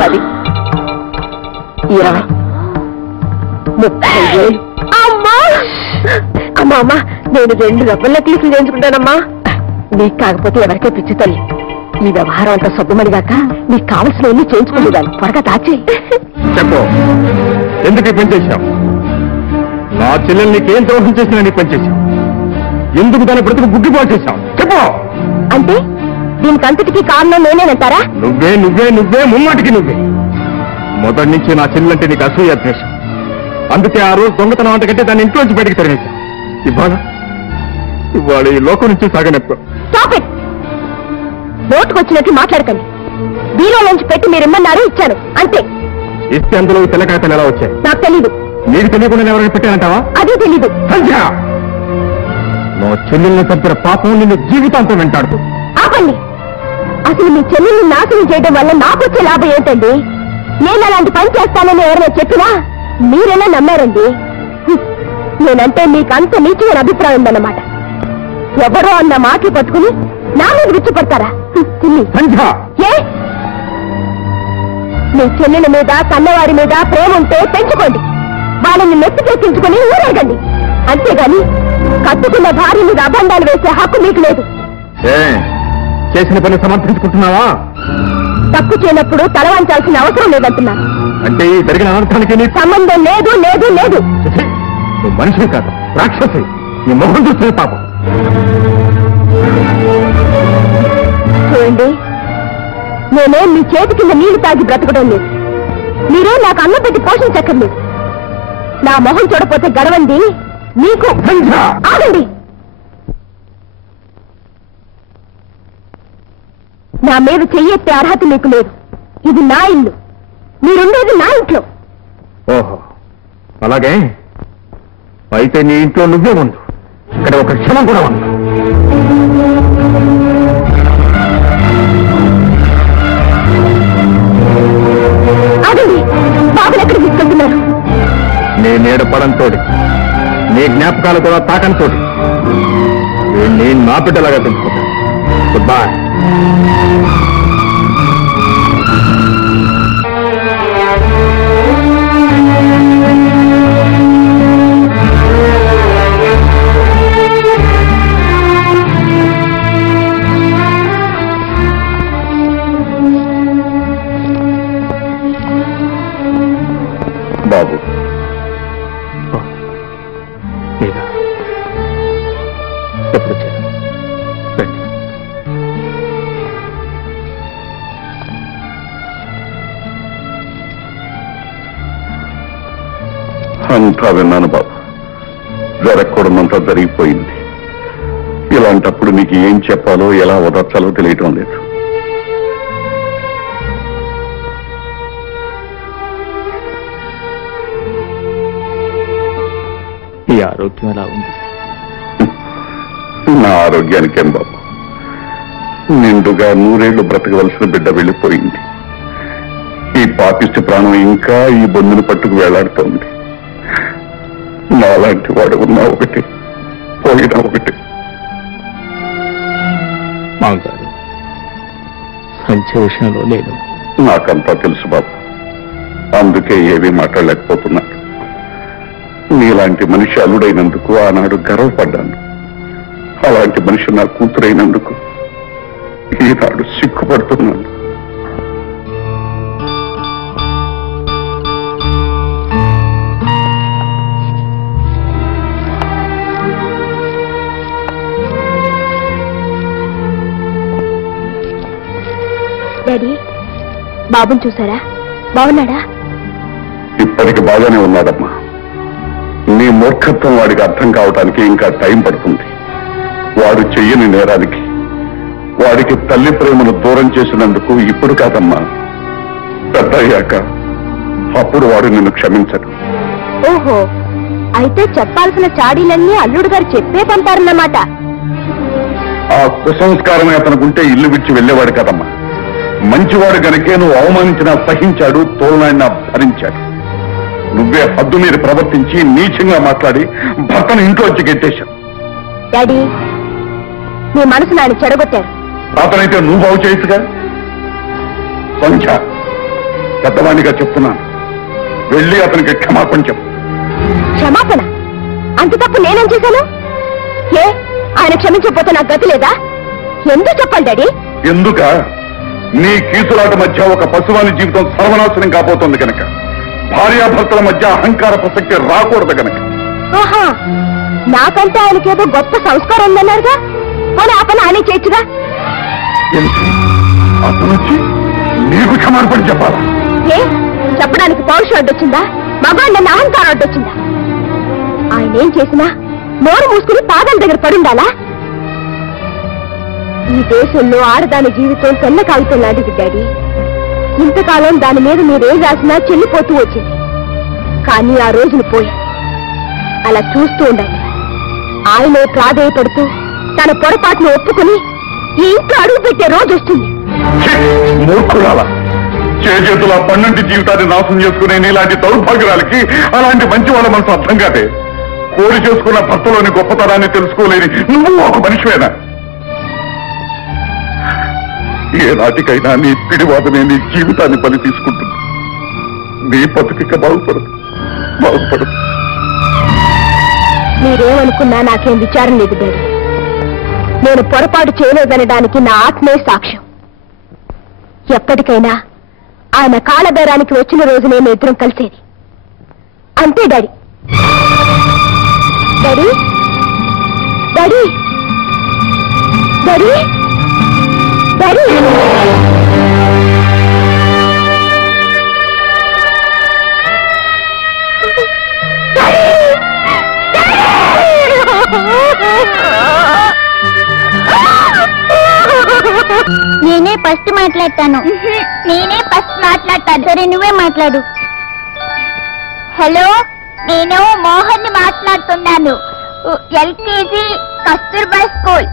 10, 20, 30,000. అమ్మా అమ్మా అమ్మా, నేను 2 రబ్బర్ నెక్లెస్లు చేయించుకుంటానమ్మా. నీకు కాకపోతే ఎవరికే పిచ్చి తల్లి. ఈ వ్యవహారం అంతా సొద్దుమడిగాక నీకు కావలసినవన్నీ చేయించుకుంటున్నాను. త్వరగా దాచి చెప్పు, ఎందుకు పనిచేశావు? నా చెల్లెలు నీకేం ద్రోహం చేసినా నీ పనిచేశావు. ఎందుకు దాని బ్రతుకు గుగ్గిపోటు చేశావు? చెప్పు. అంటే దీనికంతటికీ కారణం నేనేనంటారా? నువ్వే నువ్వే నువ్వే ముమ్మాటికి నువ్వే. మొదటి నుంచి నా చెల్లెలంటే నీకు అసూయ ద్వేషం. అందుకే ఆ రోజు దొంగతనం అంటకంటే దాన్ని ఇంట్లోంచి బయటకు తరిమేశావు. ఇవాళ ఈ లోకం నుంచి సాగనెప్పావు. నోటుకొచ్చినట్టు మాట్లాడకండి. బీలో నుంచి పెట్టి మీరేమన్నారు ఇచ్చాను అంతే. ఇస్తే అందులో ఈ తెల్లకాయతలు ఎలా వచ్చాయి? నాకు తెలీదు. నీకు తెలియకుండా ఎవరైనా పెట్టానంటావా? అదే తెలీదు. సంధ్య, నా చెల్లెల్ని చంపిన పాపం నిన్ను జీవితాంతం వెంటాడుతూ. ఆపండి. అసలు మీ చెల్లెల్ని నాశనం చేయడం వల్ల నాకు వచ్చే లాభం ఏంటండి? నేను అలాంటి పని చేస్తానని ఎవరైనా చెప్పినా మీరెలా నమ్మారండి? నేనంటే మీకంత నీచమైన అభిప్రాయం ఉందన్నమాట. ఎవరో అన్న మాటలు పట్టుకుని నా మీద విచ్చిపడతారా? ఏ మీ చెల్లెల మీద కన్నవారి మీద ప్రేమ ఉంటే పెంచుకోండి. వాళ్ళని నెత్తికెక్కించుకుని ఊరేగండి. అంతేగాని కట్టుకున్న భార్య మీద అబంధాలు వేసే హక్కు మీకు లేదు. చేసిన పని సమర్థించుకుంటున్నావా? తప్పు చేయనప్పుడు తల వంచాల్సిన అవసరం లేదంటున్నా. అంటే ఈ జరిగిన అనర్థానికి సంబంధం లేదు లేదు లేదు. నువ్వు మనిషి కాదు, రాక్షసి. నీ మొహం చూస్తే పాపం. చూడండి, నేనే మీ చేతి కింద నీళ్లు తాగి బ్రతకడం లేదు. మీరే నాకు అన్నం పెట్టి పోషించక్కర్లేదు. నా మొహం చూడపోతే గడవండి మీకు. ఆగండి. నా మీద చెయ్యెత్తే అర్హత మీకు లేదు. ఇది నా ఇల్లు, మీరుండేది నా ఇంట్లో. ఓహో, అలాగే అయితే నీ ఇంట్లో నువ్వే ఉండు. ఇక్కడ ఒక క్షణం కూడా ఉంది. అదండి, బాబులు ఎక్కడ తీసుకెళ్తున్నారు? నీ నీడపడంతో, నీ జ్ఞాపకాలు కూడా తాకంతో నేను నా బిడ్డలాగా తెలుసుకుంటాను. Good bye. బాబు, ఎప్పుడు వచ్చారు? రండి. అంతా విన్నాను బాబు. జరగకూడదంతా జరిగిపోయింది. ఇలాంటప్పుడు మీకు ఏం చెప్పాలో ఎలా వదర్చాలో తెలియటం లేదు. ఈ ఆరోగ్యం ఎలా ఉంది? నా ఆరోగ్యానికేం బాబు, నిండుగా 100 ఏళ్లు బ్రతకవలసిన బిడ్డ వెళ్ళిపోయింది. ఈ పాపిష్టి ప్రాణం ఇంకా ఈ బొందును పట్టుకు వేలాడుతోంది. నాలాంటి వాడు ఉన్నా ఒకటి, పోయినా ఒకటి. మామగారు, సంచే విషయంలో నేను నాకంతా తెలుసు బాబు. అందుకే ఏమీ మాట్లాడలేకపోతున్నాను. నీలాంటి మనిషి అల్లుడైనందుకు ఆనాడు గర్వపడ్డాను. అలాంటి మనిషి నా కూతురైనందుకు ఈనాడు సిగ్గుపడుతున్నాను. డాడీ, బాబుని చూసారా? బాగున్నాడా? ఇప్పటికి బాగానే ఉన్నాడమ్మా. నీ మూర్ఖత్వం వాడికి అర్థం కావటానికి ఇంకా టైం పడుతుంది. వాడు చెయ్యని నేరానికి, వాడికి తల్లి ప్రేమను దూరం చేసినందుకు ఇప్పుడు కాదమ్మా, పెద్దయ్యాక అప్పుడు వాడు నిన్ను క్షమించడు. ఓహో, అయితే చెప్పాల్సిన చాడీలన్నీ అల్లుడు గారు చెప్పే పంపారన్నమాట. ఆ కుసంస్కారమే అతనుకుంటే ఇల్లు విడిచి వెళ్ళేవాడు కదమ్మా. మంచివాడు గనకే నువ్వు అవమానించినా సహించాడు, తోలనాడినా భరించాడు. నువ్వే హద్దు మీరు ప్రవర్తించి నీచంగా మాట్లాడి భర్తను ఇంట్లోంచి గెట్టేశావు. డాడీ, మీ మనసు నాని చెడగొట్టారు. అతనైతే నువ్వు బాగు చేయొచ్చుగా. సంధ్య, పెద్దవాణిగా చెప్తున్నాను, వెళ్ళి అతనికి క్షమాపణ చెప్పు. క్షమాపణ? అంత తప్పు నేనేం చేశాను? ఏ ఆయన క్షమించకపోతే నాకు గతి లేదా? ఎందుకు చెప్పాలి డాడీ? ఎందుక? నీ కీసులాట మధ్య ఒక పశువాని జీవితం సర్వనాశనం కాబోతోంది కనుక, భార్యాభర్తల మధ్య అహంకార ప్రసక్తి రాకూడదు కనుక. ఆహా, నాకంటే ఆయనకేదో గొప్ప సంస్కారం ఉందన్నారుగా, అని ఆ పని ఆయనే చేయొచ్చుగా. అతను వచ్చి నీకు క్షమాపణ చెప్పాలా? ఏ చెప్పడానికి పౌరుషం అడ్డొచ్చిందా? మగాళ్ళ అహంకారం అడ్డొచ్చిందా? ఆయన ఏం చేసినా నోరు మూసుకుని పాదాల దగ్గర పడుండాలా? ఈ దేశంలో ఆడదాని జీవితం తెల్ల కాగితం లాంటిది డాడీ. ఇంతకాలం దాని మీద మీరేం రాసినా చెల్లిపోతూ వచ్చింది. కానీ ఆ రోజులు పోయి అలా చూస్తూ ఉండాలి. ఆయనే ప్రాధేయపడుతూ తన పొరపాటును ఒప్పుకుని ఈ ఇంట్లో అడుగు పెట్టే రోజు వస్తుంది. మూర్ఖురాల, చేతుల పన్నంటి జీవితాన్ని నాశనం చేసుకునే నీలాంటి దౌర్భాగ్యాలకి అలాంటి మంచి వాళ్ళ మనసు అర్థం కాదే. కోరి చేసుకున్న భర్తలోని గొప్పతనాన్ని తెలుసుకోలేని నువ్వు ఒక మనిషివేనా? ఏ నాటికైనా నీ పిడివాదనే నీ జీవితాన్ని బలి తీసుకుంటుంది. నీ బతుకిక బాగుపడదు. మీరేమనుకున్నా నాకేం విచారం లేదు డాడీ. నేను పొరపాటు చేయలేదనడానికి నా ఆత్మే సాక్ష్యం. ఎప్పటికైనా ఆయన కాలబేరానికి వచ్చిన రోజు నేను ఇద్దరం కలిసేది. అంతే daddy. Daddy daddy daddy daddy నేనే ఫస్ట్ మాట్లాడతాను. సరే నువ్వే మాట్లాడు. హలో, నేను మోహన్ ని మాట్లాడుతున్నాను. LKG Kasturba school.